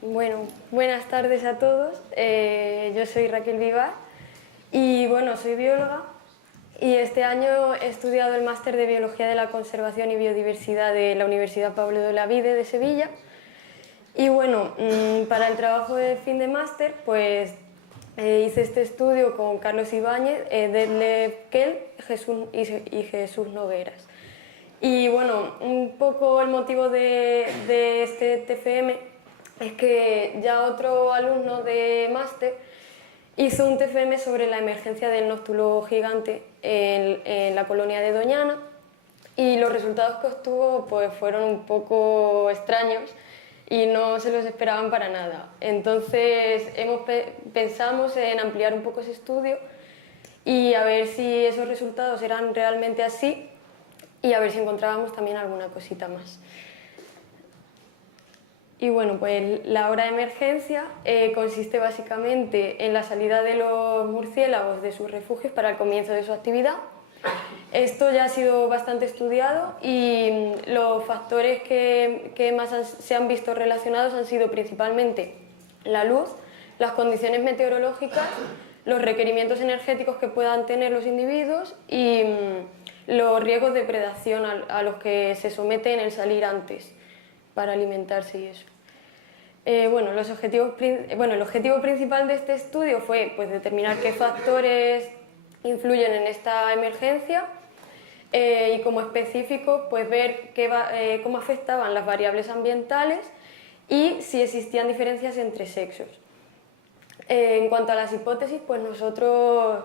Bueno, buenas tardes a todos. Yo soy Raquel Vivar y bueno, soy bióloga y este año he estudiado el máster de Biología de la Conservación y Biodiversidad de la Universidad Pablo de Olavide de Sevilla. Y bueno, para el trabajo de fin de máster, pues hice este estudio con Carlos Ibáñez, Detlef Kell y Jesús Nogueras. Y bueno, un poco el motivo de este TFM es que ya otro alumno de máster hizo un TFM sobre la emergencia del nóstulo gigante en la colonia de Doñana y los resultados que obtuvo pues fueron un poco extraños y no se los esperaban para nada. Entonces pensamos en ampliar un poco ese estudio y a ver si esos resultados eran realmente así y a ver si encontrábamos también alguna cosita más. Y bueno, pues la hora de emergencia consiste básicamente en la salida de los murciélagos de sus refugios para el comienzo de su actividad. Esto ya ha sido bastante estudiado y los factores que más se han visto relacionados han sido principalmente la luz, las condiciones meteorológicas, los requerimientos energéticos que puedan tener los individuos y los riesgos de predación a los que se someten el salir antes para alimentarse y eso. Bueno, el objetivo principal de este estudio fue pues, determinar qué factores influyen en esta emergencia y como específico pues, ver cómo afectaban las variables ambientales y si existían diferencias entre sexos. En cuanto a las hipótesis, pues nosotros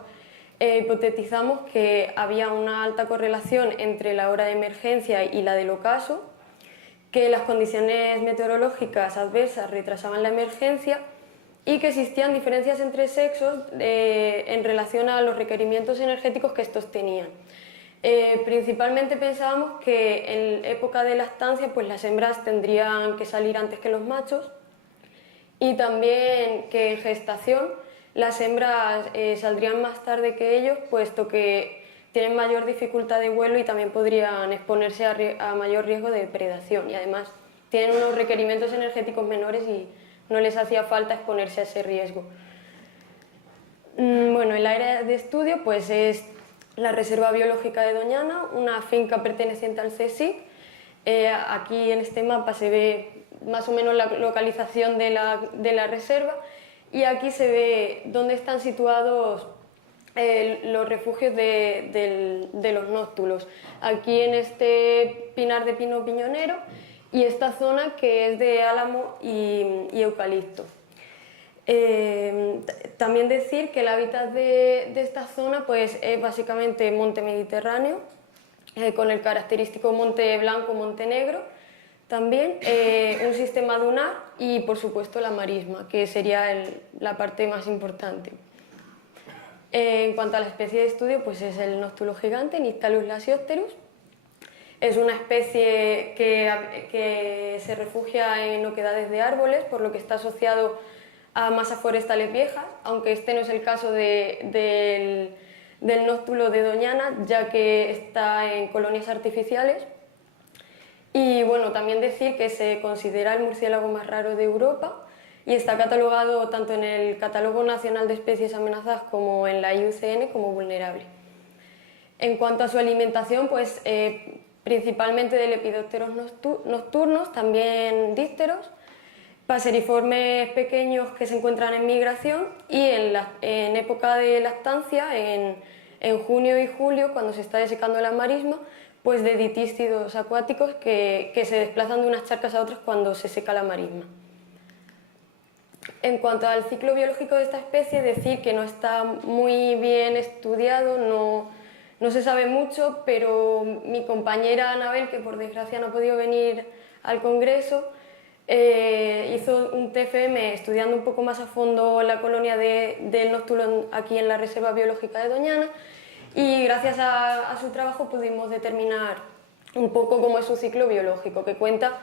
hipotetizamos que había una alta correlación entre la hora de emergencia y la del ocaso, que las condiciones meteorológicas adversas retrasaban la emergencia y que existían diferencias entre sexos en relación a los requerimientos energéticos que estos tenían. Principalmente pensábamos que en época de lactancia pues las hembras tendrían que salir antes que los machos y también que en gestación las hembras saldrían más tarde que ellos, puesto que tienen mayor dificultad de vuelo y también podrían exponerse a mayor riesgo de predación y además tienen unos requerimientos energéticos menores y no les hacía falta exponerse a ese riesgo. Bueno, el área de estudio pues es la Reserva Biológica de Doñana, una finca perteneciente al CSIC. Aquí en este mapa se ve más o menos la localización de la reserva y aquí se ve dónde están situados los refugios de los nóstulos. Aquí en este pinar de pino piñonero y esta zona que es de álamo y eucalipto. También decir que el hábitat de esta zona pues, es básicamente monte mediterráneo, con el característico monte blanco, monte negro, también un sistema dunar y por supuesto la marisma, que sería la parte más importante. En cuanto a la especie de estudio, pues es el nóstulo gigante, Nyctalus lasiopterus. Es una especie que se refugia en oquedades de árboles, por lo que está asociado a masas forestales viejas, aunque este no es el caso del nóstulo de Doñana, ya que está en colonias artificiales. Y bueno, también decir que se considera el murciélago más raro de Europa y está catalogado tanto en el Catálogo Nacional de Especies Amenazadas como en la IUCN como vulnerable. En cuanto a su alimentación, pues principalmente de lepidópteros nocturnos, también dípteros, paseriformes pequeños que se encuentran en migración y en época de lactancia, en junio y julio, cuando se está desecando la marisma, pues de ditístidos acuáticos que se desplazan de unas charcas a otras cuando se seca la marisma. En cuanto al ciclo biológico de esta especie, decir que no está muy bien estudiado, no se sabe mucho, pero mi compañera Anabel, que por desgracia no ha podido venir al congreso, hizo un TFM estudiando un poco más a fondo la colonia del nóstulo aquí en la Reserva Biológica de Doñana y gracias a su trabajo pudimos determinar un poco cómo es su ciclo biológico, que cuenta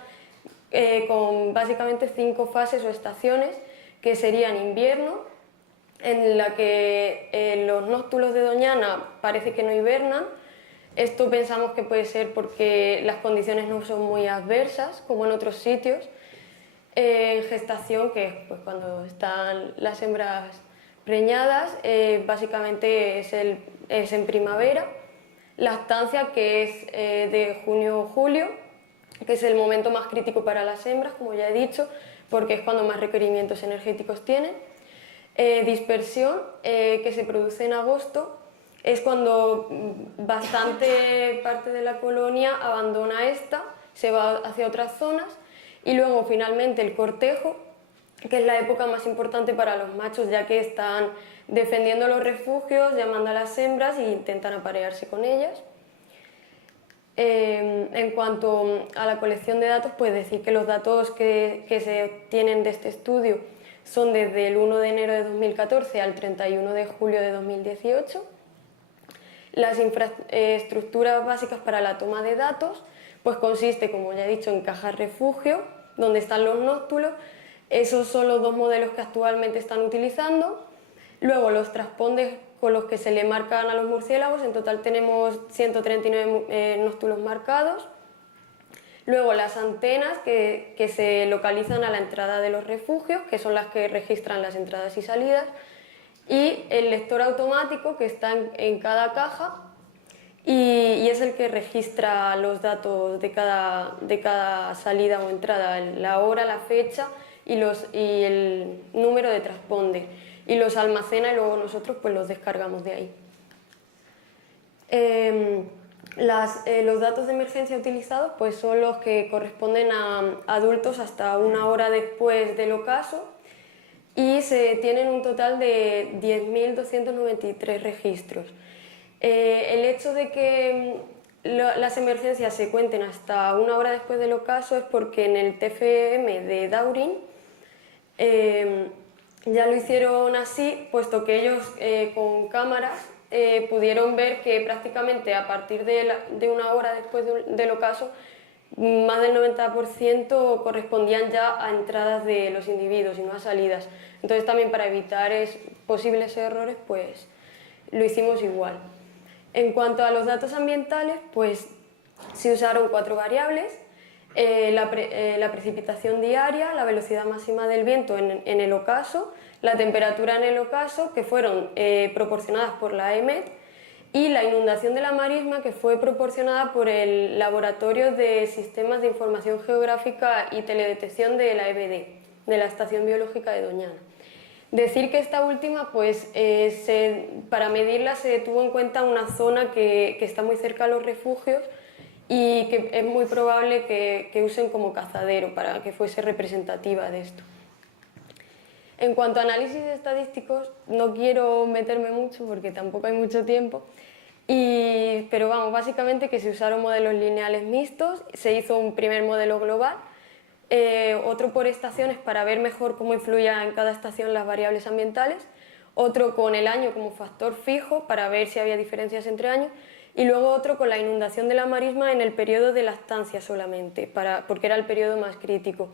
con básicamente 5 fases o estaciones, que serían invierno, en la que los nóstulos de Doñana parece que no hibernan. Esto pensamos que puede ser porque las condiciones no son muy adversas, como en otros sitios. En gestación, que es pues, cuando están las hembras preñadas, básicamente es en primavera. Lactancia, que es de junio a julio, que es el momento más crítico para las hembras, como ya he dicho, porque es cuando más requerimientos energéticos tienen. Dispersión, que se produce en agosto, es cuando bastante parte de la colonia abandona esta, se va hacia otras zonas, y luego finalmente el cortejo, que es la época más importante para los machos, ya que están defendiendo los refugios, llamando a las hembras e intentan aparearse con ellas. En cuanto a la colección de datos, pues decir que los datos que se obtienen de este estudio son desde el 1 de enero de 2014 al 31 de julio de 2018. Las infraestructuras básicas para la toma de datos pues consiste, como ya he dicho, en cajas refugio, donde están los nóctulos. Esos son los dos modelos que actualmente están utilizando. Luego los transpondes con los que se le marcan a los murciélagos, en total tenemos 139 nóctulos marcados. Luego las antenas que se localizan a la entrada de los refugios, que son las que registran las entradas y salidas, y el lector automático que está en cada caja y es el que registra los datos de cada salida o entrada, la hora, la fecha y el número de transponder, y los almacena y luego nosotros pues los descargamos de ahí. Los datos de emergencia utilizados pues son los que corresponden a adultos hasta una hora después del ocaso, y se tienen un total de 10.293 registros. El hecho de que las emergencias se cuenten hasta una hora después del ocaso es porque en el TFM de Daurin ya lo hicieron así, puesto que ellos con cámaras pudieron ver que prácticamente a partir de una hora después del ocaso más del 90% correspondían ya a entradas de los individuos y no a salidas. Entonces también para evitar posibles errores pues lo hicimos igual. En cuanto a los datos ambientales, pues se usaron 4 variables: la precipitación diaria, la velocidad máxima del viento en el ocaso, la temperatura en el ocaso, que fueron proporcionadas por la EMET, y la inundación de la marisma, que fue proporcionada por el Laboratorio de Sistemas de Información Geográfica y Teledetección de la EBD, de la Estación Biológica de Doñana. Decir que esta última, pues, para medirla se tuvo en cuenta una zona que está muy cerca a los refugios y que es muy probable que usen como cazadero para que fuese representativa de esto. En cuanto a análisis estadísticos, no quiero meterme mucho porque tampoco hay mucho tiempo, pero vamos, básicamente que se usaron modelos lineales mixtos, se hizo un primer modelo global, otro por estaciones para ver mejor cómo influían en cada estación las variables ambientales, otro con el año como factor fijo para ver si había diferencias entre años, y luego otro con la inundación de la marisma en el periodo de lactancia solamente, porque era el periodo más crítico.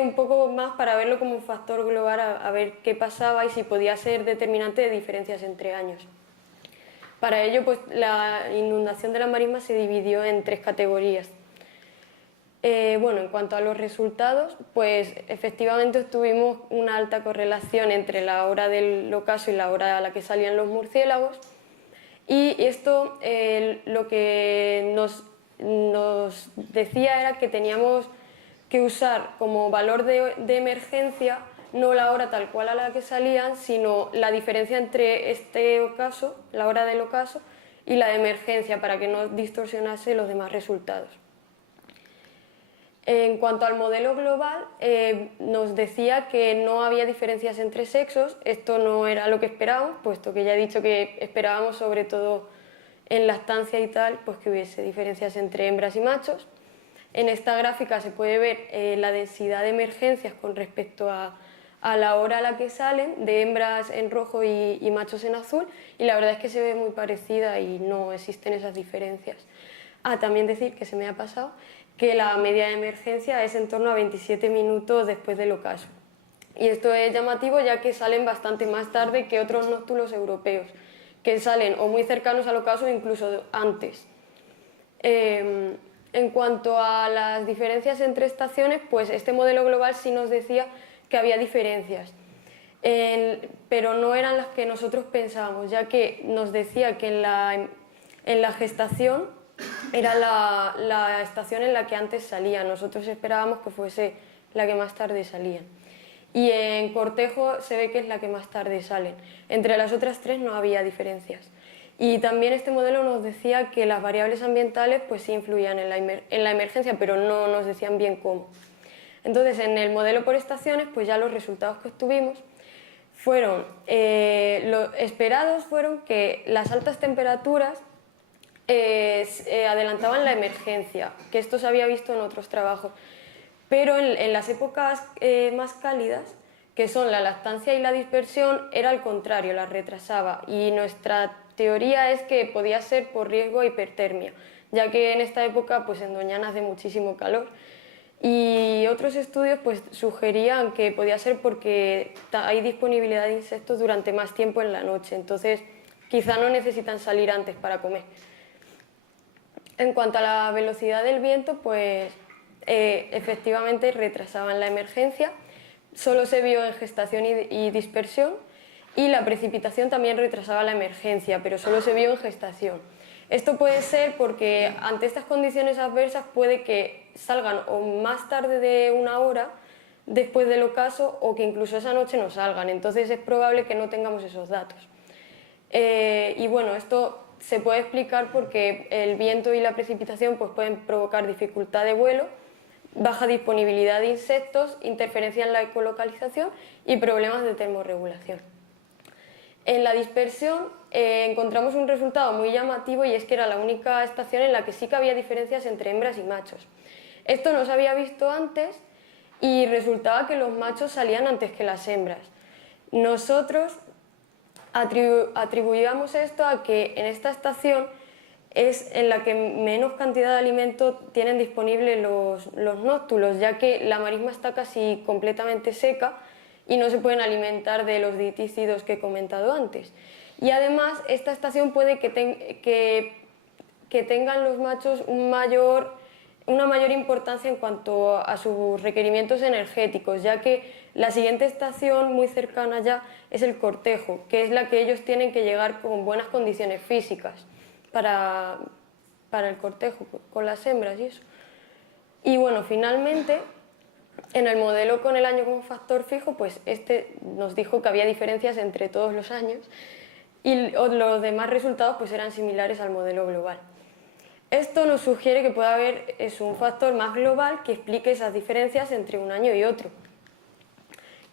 Un poco más para verlo como un factor global, a ver qué pasaba y si podía ser determinante de diferencias entre años. Para ello, pues, la inundación de la marisma se dividió en 3 categorías. Bueno, en cuanto a los resultados, pues efectivamente tuvimos una alta correlación entre la hora del ocaso y la hora a la que salían los murciélagos, y esto lo que nos decía era que teníamos que usar como valor de emergencia no la hora tal cual a la que salían, sino la diferencia entre este ocaso, la hora del ocaso, y la de emergencia, para que no distorsionase los demás resultados. En cuanto al modelo global, nos decía que no había diferencias entre sexos. Esto no era lo que esperábamos, puesto que ya he dicho que esperábamos, sobre todo en lactancia y tal, pues que hubiese diferencias entre hembras y machos. En esta gráfica se puede ver la densidad de emergencias con respecto a la hora a la que salen, de hembras en rojo y machos en azul, y la verdad es que se ve muy parecida y no existen esas diferencias. También decir, que se me ha pasado, que la media de emergencia es en torno a 27 minutos después del ocaso. Y esto es llamativo, ya que salen bastante más tarde que otros nóctulos europeos, que salen o muy cercanos al ocaso o incluso antes. en cuanto a las diferencias entre estaciones, pues este modelo global sí nos decía que había diferencias, pero no eran las que nosotros pensábamos, ya que nos decía que en la gestación era la estación en la que antes salían. Nosotros esperábamos que fuese la que más tarde salían. Y en cortejo se ve que es la que más tarde salen. Entre las otras tres no había diferencias. Y también este modelo nos decía que las variables ambientales pues sí influían en la emergencia, pero no nos decían bien cómo. Entonces, en el modelo por estaciones, pues ya los resultados que obtuvimos fueron, lo esperados fueron que las altas temperaturas adelantaban la emergencia, que esto se había visto en otros trabajos, pero en las épocas más cálidas, que son la lactancia y la dispersión, era al contrario, las retrasaba, y nuestra teoría es que podía ser por riesgo a hipertermia, ya que en esta época pues en Doñana hace muchísimo calor, y otros estudios pues sugerían que podía ser porque hay disponibilidad de insectos durante más tiempo en la noche, entonces quizá no necesitan salir antes para comer. En cuanto a la velocidad del viento, pues efectivamente retrasaban la emergencia, solo se vio en gestación y dispersión, y la precipitación también retrasaba la emergencia, pero solo se vio en gestación. Esto puede ser porque ante estas condiciones adversas puede que salgan o más tarde de una hora después del ocaso o que incluso esa noche no salgan, entonces es probable que no tengamos esos datos. Y bueno, esto se puede explicar porque el viento y la precipitación pues, pueden provocar dificultad de vuelo, baja disponibilidad de insectos, interferencia en la ecolocalización y problemas de termorregulación. En la dispersión encontramos un resultado muy llamativo y es que era la única estación en la que sí que había diferencias entre hembras y machos. Esto no se había visto antes y resultaba que los machos salían antes que las hembras. Nosotros atribuíamos esto a que en esta estación es en la que menos cantidad de alimento tienen disponible los nóctulos, ya que la marisma está casi completamente seca y no se pueden alimentar de los ditícidos que he comentado antes. Y además esta estación puede que tengan los machos una mayor importancia en cuanto a sus requerimientos energéticos, ya que la siguiente estación muy cercana ya es el cortejo, que es la que ellos tienen que llegar con buenas condiciones físicas para el cortejo, con las hembras y eso. Y bueno, finalmente, en el modelo con el año como factor fijo, pues este nos dijo que había diferencias entre todos los años y los demás resultados pues eran similares al modelo global. Esto nos sugiere que puede haber un factor más global que explique esas diferencias entre un año y otro.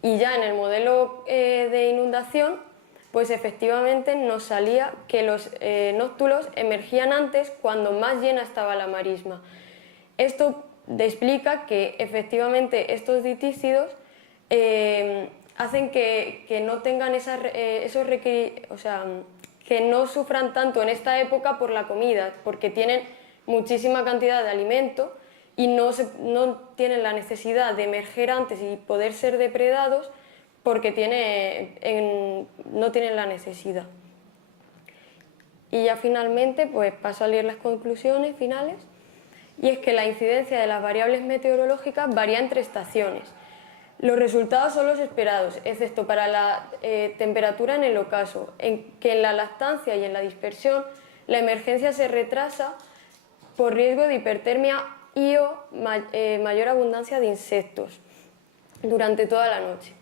Y ya en el modelo de inundación, pues efectivamente nos salía que los nóctulos emergían antes cuando más llena estaba la marisma. Esto explica que efectivamente estos ditícidos hacen que no tengan que no sufran tanto en esta época por la comida, porque tienen muchísima cantidad de alimento y no tienen la necesidad de emerger antes y poder ser depredados porque no tienen la necesidad. Y ya finalmente pues paso a leer las conclusiones finales, y es que la incidencia de las variables meteorológicas varía entre estaciones. Los resultados son los esperados, excepto para la temperatura en el ocaso, en que en la lactancia y en la dispersión la emergencia se retrasa por riesgo de hipertermia y o mayor abundancia de insectos durante toda la noche.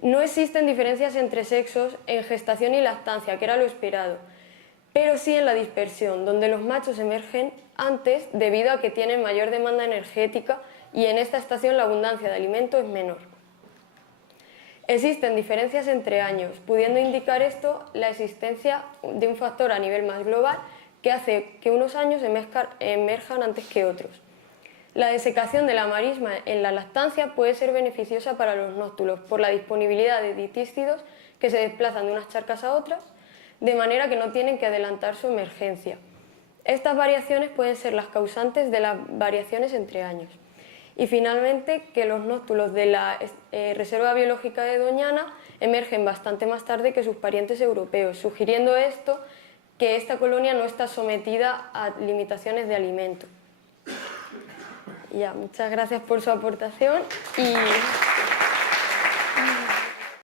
No existen diferencias entre sexos en gestación y lactancia, que era lo esperado, pero sí en la dispersión, donde los machos emergen antes debido a que tienen mayor demanda energética y en esta estación la abundancia de alimento es menor. Existen diferencias entre años, pudiendo indicar esto la existencia de un factor a nivel más global que hace que unos años emerjan antes que otros. La desecación de la marisma en la lactancia puede ser beneficiosa para los nóctulos por la disponibilidad de ditícidos que se desplazan de unas charcas a otras, de manera que no tienen que adelantar su emergencia. Estas variaciones pueden ser las causantes de las variaciones entre años. Y finalmente, que los nóctulos de la Reserva Biológica de Doñana emergen bastante más tarde que sus parientes europeos, sugiriendo esto que esta colonia no está sometida a limitaciones de alimento. ya, muchas gracias por su aportación y...